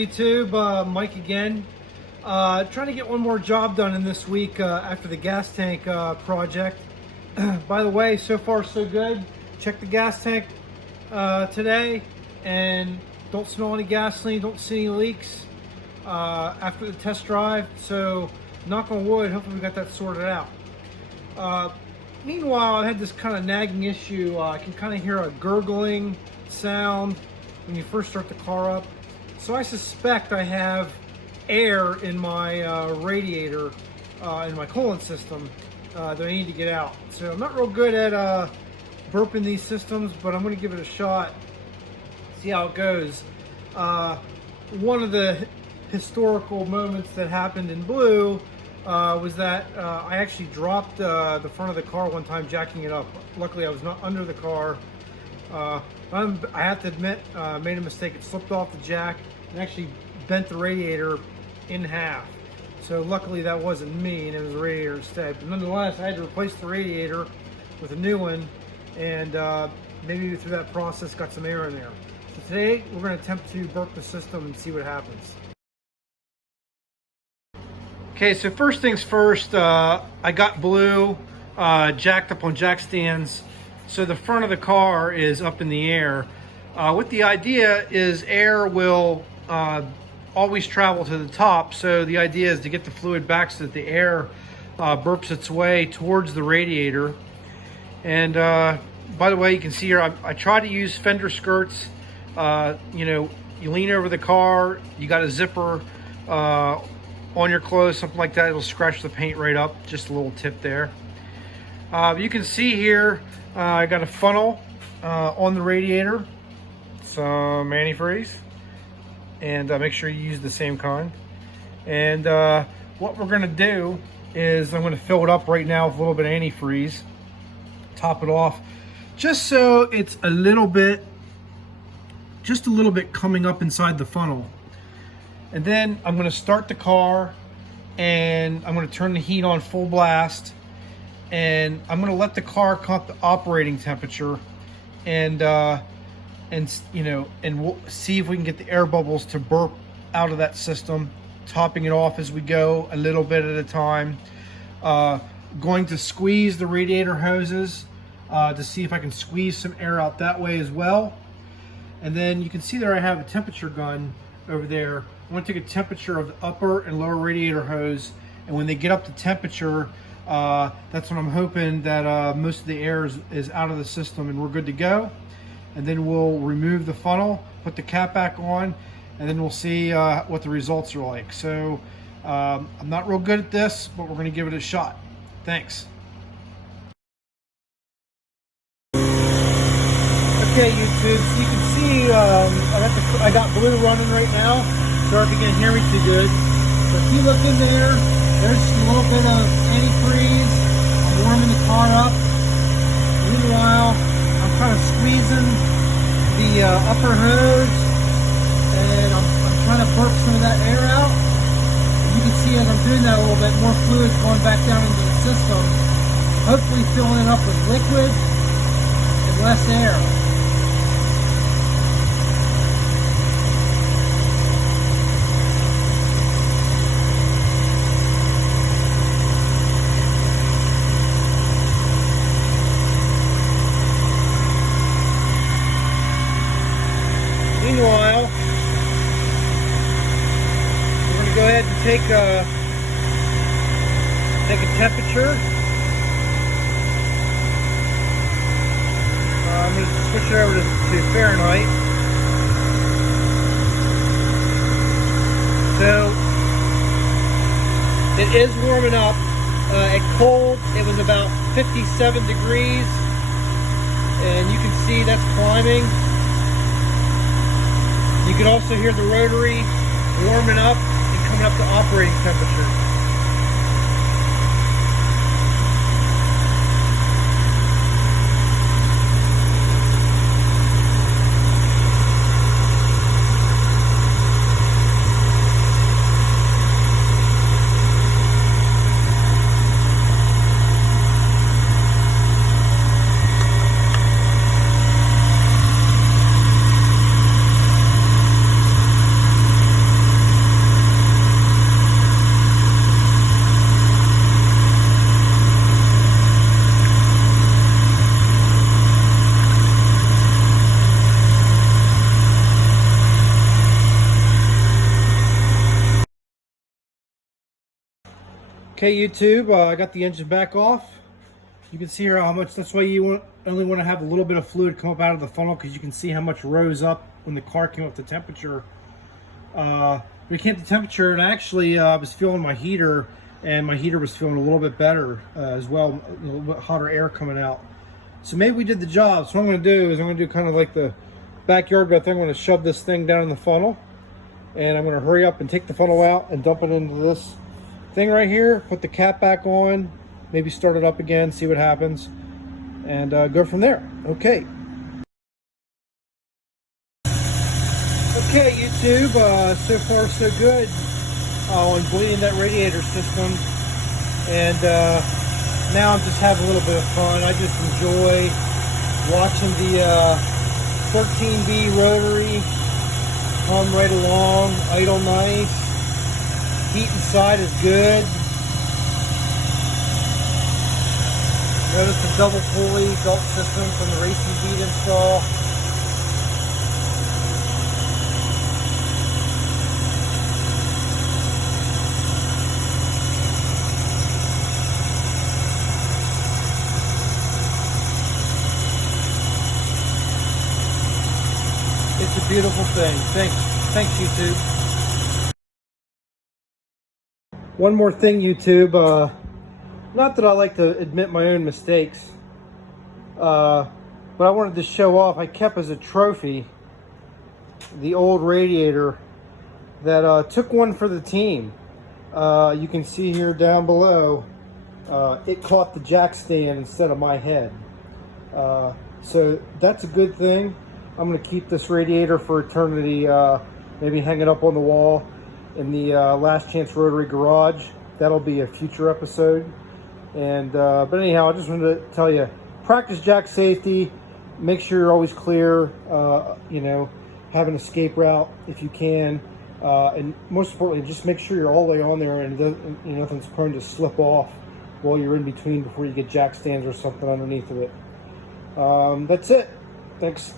YouTube, Mike again. Trying to get one more job done in this week after the gas tank project. By the way, so far so good. Check the gas tank today and don't smell any gasoline, don't see any leaks after the test drive. So knock on wood, hopefully we got that sorted out. Meanwhile, I had this kind of nagging issue. I can kind of hear a gurgling sound when you first start the car up. So I suspect I have air in my radiator, in my coolant system that I need to get out. So I'm not real good at burping these systems, but I'm going to give it a shot, see how it goes. One of the historical moments that happened in Blue was that I actually dropped the front of the car one time jacking it up. Luckily I was not under the car. I have to admit, made a mistake. It slipped off the jack and actually bent the radiator in half. So luckily that wasn't me and it was the radiator instead. But nonetheless, I had to replace the radiator with a new one, and maybe through that process got some air in there. So today we're going to attempt to burp the system and see what happens. Okay, so first things first, I got Blue jacked up on jack stands. So the front of the car is up in the air. What the idea is, air will always travel to the top. So the idea is to get the fluid back so that the air burps its way towards the radiator. And by the way, you can see here, I try to use fender skirts. You know, you lean over the car, you got a zipper on your clothes, something like that. It'll scratch the paint right up. Just a little tip there. You can see here, I got a funnel on the radiator, some antifreeze, and make sure you use the same kind. And what we're going to do is I'm going to fill it up right now with a little bit of antifreeze, top it off, just so it's a little bit, just a little bit coming up inside the funnel. And then I'm going to start the car and I'm going to turn the heat on full blast. And I'm going to let the car come up to operating temperature, and you know, and we'll see if we can get the air bubbles to burp out of that system, topping it off as we go, a little bit at a time. Going to squeeze the radiator hoses to see if I can squeeze some air out that way as well. And then you can see there I have a temperature gun over there. I want to take a temperature of the upper and lower radiator hose, and when they get up to temperature, that's when I'm hoping that most of the air is out of the system and we're good to go. And then we'll remove the funnel, put the cap back on, and then we'll see what the results are like. So I'm not real good at this, but we're going to give it a shot. Thanks. Okay, YouTube, so you can see I got Blue running right now. Sorry if you can't hear me too good. So if you look in there, there's a little bit of antifreeze. I'm warming the car up. Meanwhile, I'm kind of squeezing the upper hose, and I'm trying to burp some of that air out. And you can see as I'm doing that a little bit, more fluid going back down into the system. Hopefully filling it up with liquid and less air. Meanwhile, we're going to go ahead and take a temperature. I'm going to switch it over to Fahrenheit. So it is warming up. At cold, it was about 57 degrees, and you can see that's climbing. You can also hear the rotary warming up and coming up to operating temperature. Okay, YouTube, I got the engine back off. You can see here how much, that's why you only want to have a little bit of fluid come up out of the funnel, because you can see how much rose up when the car came up to temperature. We came to temperature, and actually I was feeling my heater, and my heater was feeling a little bit better as well, a little bit hotter air coming out. So maybe we did the job. So what I'm going to do is I'm going to do kind of like the backyard breath thing. I'm going to shove this thing down in the funnel, and I'm going to hurry up and take the funnel out and dump it into this thing right here, put the cap back on, maybe start it up again, see what happens, and go from there. Okay. Okay, YouTube, so far so good on bleeding that radiator system, and now I'm just having a little bit of fun. I just enjoy watching the 13B rotary come right along, idle nice. Heat inside is good. Notice the double pulley belt system from the Racing Beat install. It's a beautiful thing. Thanks YouTube. One more thing, YouTube. Not that I like to admit my own mistakes, but I wanted to show off. I kept as a trophy the old radiator that took one for the team. You can see here down below, it caught the jack stand instead of my head. So that's a good thing. I'm going to keep this radiator for eternity, maybe hang it up on the wall in the Last Chance Rotary garage. That'll be a future episode. And but anyhow, I just wanted to tell you, practice jack safety, make sure you're always clear, you know, have an escape route if you can, and most importantly, just make sure you're all the way on there and nothing's prone to slip off while you're in between before you get jack stands or something underneath of it. That's it. Thanks.